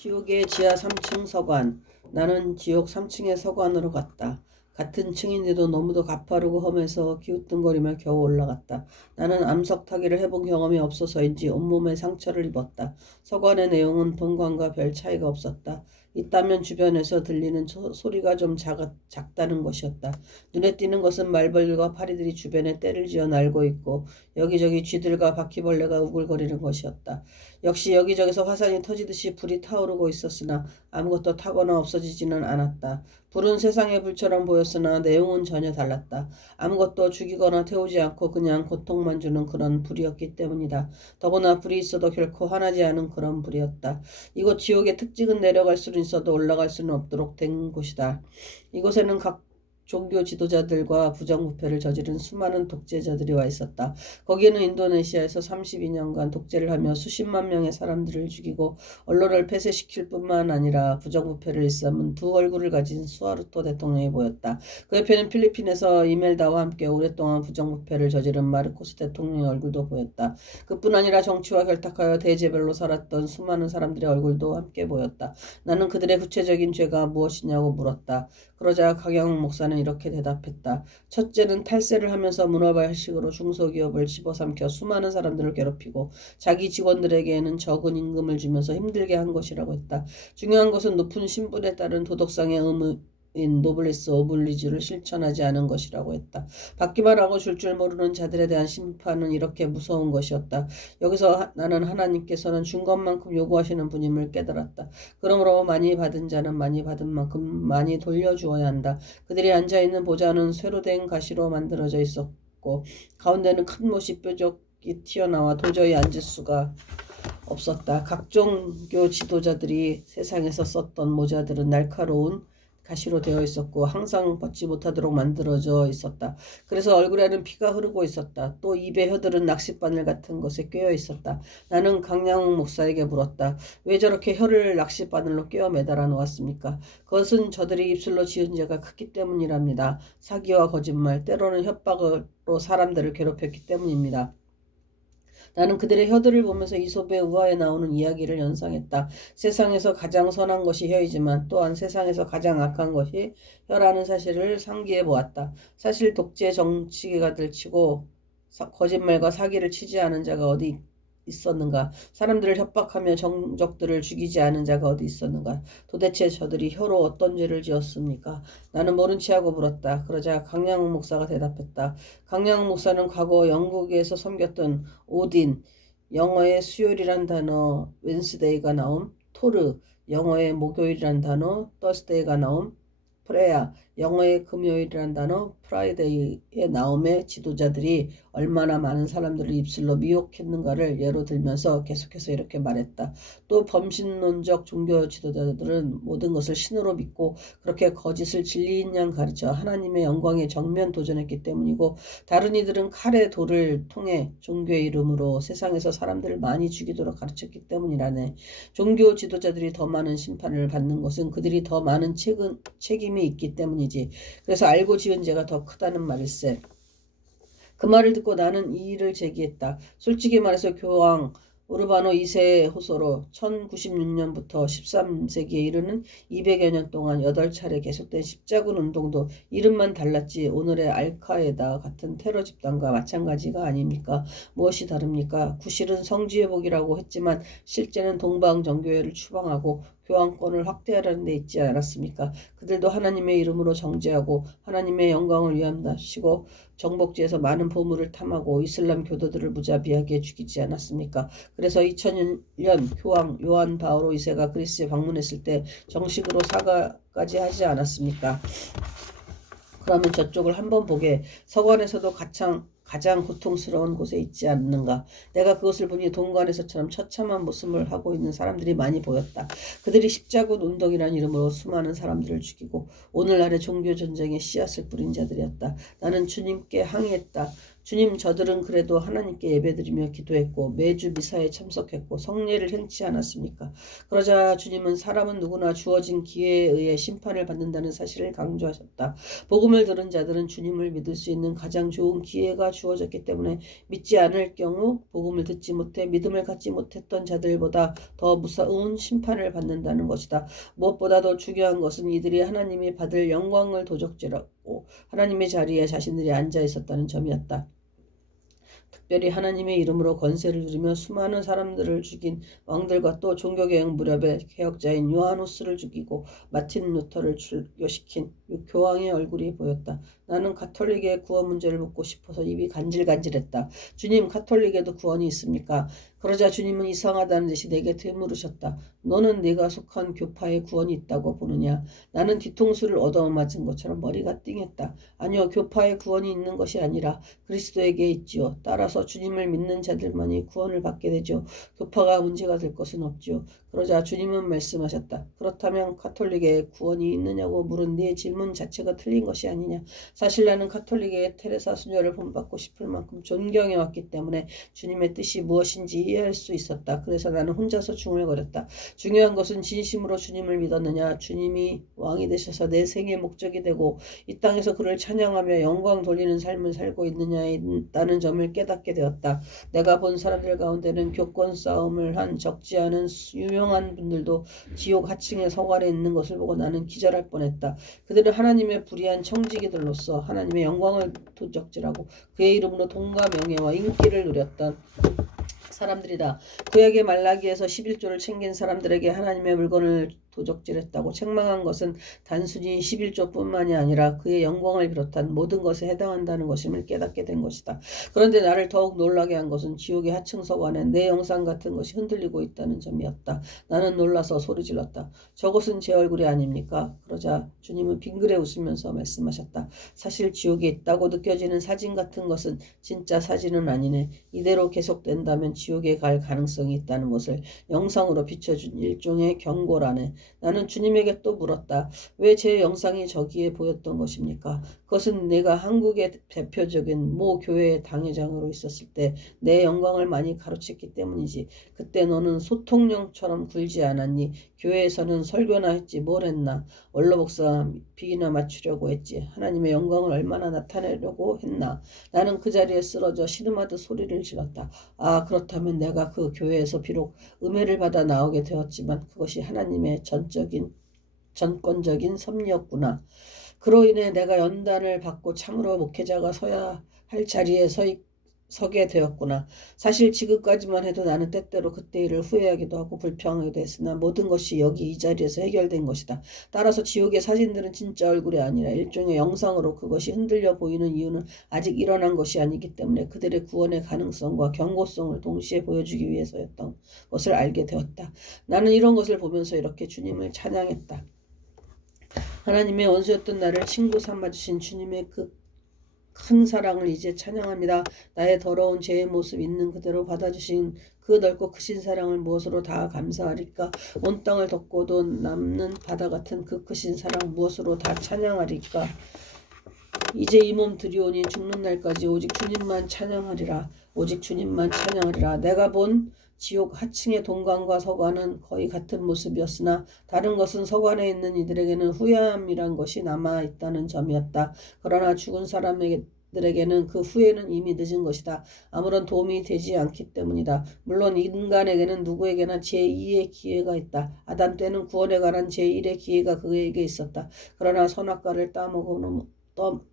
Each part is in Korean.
지옥의 지하 3층 서관. 나는 지옥 3층의 서관으로 갔다. 같은 층인데도 너무도 가파르고 험해서 기웃등거리며 겨우 올라갔다. 나는 암석 타기를 해본 경험이 없어서인지 온몸에 상처를 입었다. 서관의 내용은 본관과 별 차이가 없었다. 있다면 주변에서 들리는 소리가 좀 작다는 것이었다. 눈에 띄는 것은 말벌과 파리들이 주변에 떼를 지어 날고 있고 여기저기 쥐들과 바퀴벌레가 우글거리는 것이었다. 역시 여기저기서 화산이 터지듯이 불이 타오르고 있었으나 아무것도 타거나 없어지지는 않았다. 불은 세상의 불처럼 보였으나 내용은 전혀 달랐다. 아무것도 죽이거나 태우지 않고 그냥 고통만 주는 그런 불이었기 때문이다. 더구나 불이 있어도 결코 화나지 않은 그런 불이었다. 이곳 지옥의 특징은 내려갈 수는 있어도 올라갈 수는 없도록 된 곳이다. 이곳에는 각 종교 지도자들과 부정부패를 저지른 수많은 독재자들이 와 있었다. 거기에는 인도네시아에서 32년간 독재를 하며 수십만 명의 사람들을 죽이고 언론을 폐쇄시킬 뿐만 아니라 부정부패를 일삼은 두 얼굴을 가진 수하르토 대통령이 보였다. 그 옆에는 필리핀에서 이멜다와 함께 오랫동안 부정부패를 저지른 마르코스 대통령의 얼굴도 보였다. 그뿐 아니라 정치와 결탁하여 대제별로 살았던 수많은 사람들의 얼굴도 함께 보였다. 나는 그들의 구체적인 죄가 무엇이냐고 물었다. 그러자 강영욱 목사는 이렇게 대답했다. 첫째는 탈세를 하면서 문어발식으로 중소기업을 집어삼켜 수많은 사람들을 괴롭히고 자기 직원들에게는 적은 임금을 주면서 힘들게 한 것이라고 했다. 중요한 것은 높은 신분에 따른 도덕상의 의무인 노블리스 오블리주를 실천하지 않은 것이라고 했다. 받기만 하고 줄 모르는 자들에 대한 심판은 이렇게 무서운 것이었다. 여기서 나는 하나님께서는 준 것만큼 요구하시는 분임을 깨달았다. 그러므로 많이 받은 자는 많이 받은 만큼 많이 돌려주어야 한다. 그들이 앉아있는 보좌는 쇠로 된 가시로 만들어져 있었고 가운데는 큰 못이 뾰족이 튀어나와 도저히 앉을 수가 없었다. 각 종교 지도자들이 세상에서 썼던 모자들은 날카로운 가시로 되어 있었고 항상 벗지 못하도록 만들어져 있었다. 그래서 얼굴에는 피가 흐르고 있었다. 또 입에 혀들은 낚싯바늘 같은 것에 꿰어 있었다. 나는 강양욱 목사에게 물었다. 왜 저렇게 혀를 낚싯바늘로 꿰어 매달아 놓았습니까? 그것은 저들이 입술로 지은 죄가 크기 때문이랍니다. 사기와 거짓말, 때로는 협박으로 사람들을 괴롭혔기 때문입니다. 나는 그들의 혀들을 보면서 이솝의 우화에 나오는 이야기를 연상했다. 세상에서 가장 선한 것이 혀이지만 또한 세상에서 가장 악한 것이 혀라는 사실을 상기해 보았다. 사실 독재 정치가 들치고 거짓말과 사기를 치지 않은 자가 어디 있었는가? 사람들을 협박하며 정적들을 죽이지 않은 자가 어디 있었는가? 도대체 저들이 혀로 어떤 죄를 지었습니까? 나는 모른 체하고 물었다. 그러자 강양욱 목사가 대답했다. 강양욱 목사는 과거 영국에서 섬겼던 오딘, 영어의 수요일이란 단어 웬스데이가 나옴, 토르, 영어의 목요일이란 단어 더스데이가 나옴, 프레야, 영어의 금요일이란 단어 프라이데이의 나옴의 지도자들이 얼마나 많은 사람들을 입술로 미혹했는가를 예로 들면서 계속해서 이렇게 말했다. 또 범신론적 종교 지도자들은 모든 것을 신으로 믿고 그렇게 거짓을 진리인 양 가르쳐 하나님의 영광에 정면 도전했기 때문이고 다른 이들은 칼의 돌을 통해 종교의 이름으로 세상에서 사람들을 많이 죽이도록 가르쳤기 때문이라네. 종교 지도자들이 더 많은 심판을 받는 것은 그들이 더 많은 책임이 있기 때문이지. 그래서 알고 지은 죄가 더 크다는 말일세. 그 말을 듣고 나는 이의를 제기했다. 솔직히 말해서 교황 우르바노 2세의 호소로 1096년부터 13세기에 이르는 200여 년 동안 8차례 계속된 십자군 운동도 이름만 달랐지 오늘의 알카에다 같은 테러 집단과 마찬가지가 아닙니까? 무엇이 다릅니까? 구실은 성지회복이라고 했지만 실제는 동방정교회를 추방하고 교황권을 확대하라는 데 있지 않았습니까? 그들도 하나님의 이름으로 정죄하고 하나님의 영광을 위함답시고 정복지에서 많은 보물을 탐하고 이슬람 교도들을 무자비하게 죽이지 않았습니까? 그래서 2000년 교황 요한 바오로 2세가 그리스에 방문했을 때 정식으로 사과까지 하지 않았습니까? 그러면 저쪽을 한번 보게. 서관에서도 가장 고통스러운 곳에 있지 않는가. 내가 그것을 보니 동관에서처럼 처참한 모습을 하고 있는 사람들이 많이 보였다. 그들이 십자군 운동이라는 이름으로 수많은 사람들을 죽이고 오늘날의 종교전쟁의 씨앗을 뿌린 자들이었다. 나는 주님께 항의했다. 주님, 저들은 그래도 하나님께 예배드리며 기도했고 매주 미사에 참석했고 성례를 행치 않았습니까? 그러자 주님은 사람은 누구나 주어진 기회에 의해 심판을 받는다는 사실을 강조하셨다. 복음을 들은 자들은 주님을 믿을 수 있는 가장 좋은 기회가 주어졌기 때문에 믿지 않을 경우 복음을 듣지 못해 믿음을 갖지 못했던 자들보다 더 무서운 심판을 받는다는 것이다. 무엇보다도 중요한 것은 이들이 하나님이 받을 영광을 도적질하고 하나님의 자리에 자신들이 앉아 있었다는 점이었다. 특별히 하나님의 이름으로 권세를 누리며 수많은 사람들을 죽인 왕들과 또 종교개혁 무렵에 개혁자인 요하누스를 죽이고 마틴 루터를 출교시킨 교황의 얼굴이 보였다. 나는 가톨릭의 구원 문제를 묻고 싶어서 입이 간질간질했다. 주님, 가톨릭에도 구원이 있습니까? 그러자 주님은 이상하다는 듯이 내게 되물으셨다. 너는 네가 속한 교파에 구원이 있다고 보느냐? 나는 뒤통수를 얻어맞은 것처럼 머리가 띵했다. 아니요, 교파에 구원이 있는 것이 아니라 그리스도에게 있지요. 따라서 주님을 믿는 자들만이 구원을 받게 되죠. 교파가 문제가 될 것은 없지요. 그러자 주님은 말씀하셨다. 그렇다면 가톨릭에 구원이 있느냐고 물은 네 질문 자체가 틀린 것이 아니냐. 사실 나는 가톨릭의 테레사 수녀를 본받고 싶을 만큼 존경해왔기 때문에 주님의 뜻이 무엇인지 이해할 수 있었다. 그래서 나는 혼자서 중얼거렸다. 중요한 것은 진심으로 주님을 믿었느냐. 주님이 왕이 되셔서 내 생의 목적이 되고 이 땅에서 그를 찬양하며 영광 돌리는 삶을 살고 있느냐에 있다는 점을 깨닫게 되었다. 내가 본 사람들 가운데는 교권 싸움을 한 적지 않은 유명한 분들도 지옥 하층에 서관에 있는 것을 보고 나는 기절할 뻔했다. 그들은 하나님의 불의한 청지기들로서 하나님의 영광을 도적질하고 그의 이름으로 돈과 명예와 인기를 누렸던 사람들이다. 그에게 말라기에서 11조를 챙긴 사람들에게 하나님의 물건을 도적질했다고 책망한 것은 단순히 11조뿐만이 아니라 그의 영광을 비롯한 모든 것에 해당한다는 것임을 깨닫게 된 것이다. 그런데 나를 더욱 놀라게 한 것은 지옥의 하층서관에 내 영상 같은 것이 흔들리고 있다는 점이었다. 나는 놀라서 소리질렀다. 저것은 제 얼굴이 아닙니까? 그러자 주님은 빙그레 웃으면서 말씀하셨다. 사실 지옥에 있다고 느껴지는 사진 같은 것은 진짜 사진은 아니네. 이대로 계속된다면 지옥에 갈 가능성이 있다는 것을 영상으로 비춰준 일종의 경고라네. 나는 주님에게 또 물었다. 왜 제 영상이 저기에 보였던 것입니까? 그것은 내가 한국의 대표적인 모 교회의 당회장으로 있었을 때 내 영광을 많이 가로챘기 때문이지. 그때 너는 소통령처럼 굴지 않았니? 교회에서는 설교나 했지 뭘 했나? 원로목사 비기나 맞추려고 했지. 하나님의 영광을 얼마나 나타내려고 했나? 나는 그 자리에 쓰러져 신음하듯 소리를 질렀다. 아, 그렇다면 내가 그 교회에서 비록 음해를 받아 나오게 되었지만 그것이 하나님의 전권적인 섭리였구나. 그로 인해 내가 연단을 받고 참으로 목회자가 서야 할 자리에 서게 되었구나. 사실 지금까지만 해도 나는 때때로 그때 일을 후회하기도 하고 불평하기도 했으나 모든 것이 여기 이 자리에서 해결된 것이다. 따라서 지옥의 사진들은 진짜 얼굴이 아니라 일종의 영상으로 그것이 흔들려 보이는 이유는 아직 일어난 것이 아니기 때문에 그들의 구원의 가능성과 경고성을 동시에 보여주기 위해서였던 것을 알게 되었다. 나는 이런 것을 보면서 이렇게 주님을 찬양했다. 하나님의 원수였던 나를 친구 삼아주신 주님의 그 큰 사랑을 이제 찬양합니다. 나의 더러운 죄의 모습 있는 그대로 받아주신 그 넓고 크신 사랑을 무엇으로 다 감사하리까? 온 땅을 덮고도 남는 바다 같은 그 크신 사랑 무엇으로 다 찬양하리까? 이제 이 몸 들이오니 죽는 날까지 오직 주님만 찬양하리라. 오직 주님만 찬양하리라. 내가 본 지옥 하층의 동관과 서관은 거의 같은 모습이었으나 다른 것은 서관에 있는 이들에게는 후회함이란 것이 남아있다는 점이었다. 그러나 죽은 사람들에게는 그 후회는 이미 늦은 것이다. 아무런 도움이 되지 않기 때문이다. 물론 인간에게는 누구에게나 제2의 기회가 있다. 아담 때는 구원에 관한 제1의 기회가 그에게 있었다. 그러나 선악과를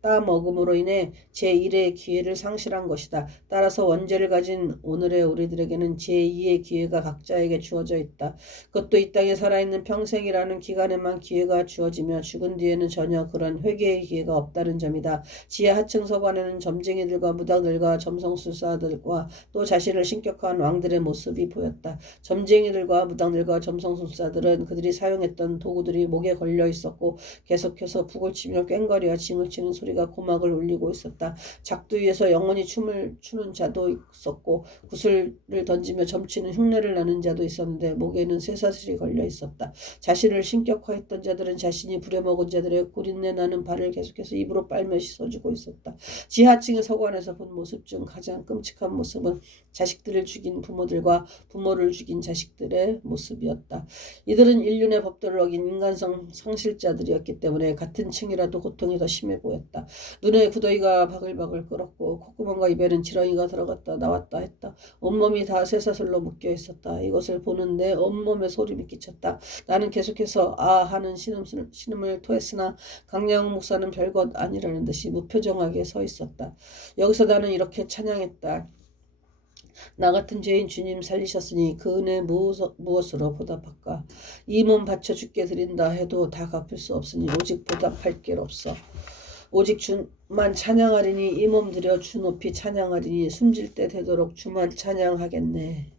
따먹음으로 인해 제1의 기회를 상실한 것이다. 따라서 원죄를 가진 오늘의 우리들에게는 제2의 기회가 각자에게 주어져 있다. 그것도 이 땅에 살아있는 평생이라는 기간에만 기회가 주어지며 죽은 뒤에는 전혀 그런 회개의 기회가 없다는 점이다. 지하 하층 서관에는 점쟁이들과 무당들과 점성술사들과 또 자신을 신격화한 왕들의 모습이 보였다. 점쟁이들과 무당들과 점성술사들은 그들이 사용했던 도구들이 목에 걸려 있었고 계속해서 북을 치며 꽹과리와 징을 춤을 추는 소리가 고막을 울리고 있었다. 작두 위에서 영원히 춤을 추는 자도 있었고 구슬을 던지며 점치는 흉내를 나는 자도 있었는데 목에는 쇠사슬이 걸려 있었다. 자신을 신격화했던 자들은 자신이 부려먹은 자들의 고린내 나는 발을 계속해서 입으로 빨며 씻어주고 있었다. 지하층의 서관에서 본 모습 중 가장 끔찍한 모습은 자식들을 죽인 부모들과 부모를 죽인 자식들의 모습이었다. 이들은 인륜의 법도를 어긴 인간성 상실자들이었기 때문에 같은 층이라도 고통이 더 심해 보였다. 눈에 구더기가 바글바글 끓었고 콧구멍과 입에는 지렁이가 들어갔다 나왔다 했다. 온몸이 다 쇠사슬로 묶여 있었다. 이것을 보는 내 온몸에 소름이 끼쳤다. 나는 계속해서 아 하는 신음을 토했으나 강양훈 목사는 별것 아니라는 듯이 무표정하게 서 있었다. 여기서 나는 이렇게 찬양했다. 나 같은 죄인 주님 살리셨으니 그 은혜 무엇으로 보답할까? 이 몸 바쳐 죽게 드린다 해도 다 갚을 수 없으니 오직 보답할 길 없어. 오직 주만 찬양하리니 이 몸 들여 주 높이 찬양하리니 숨질 때 되도록 주만 찬양하겠네.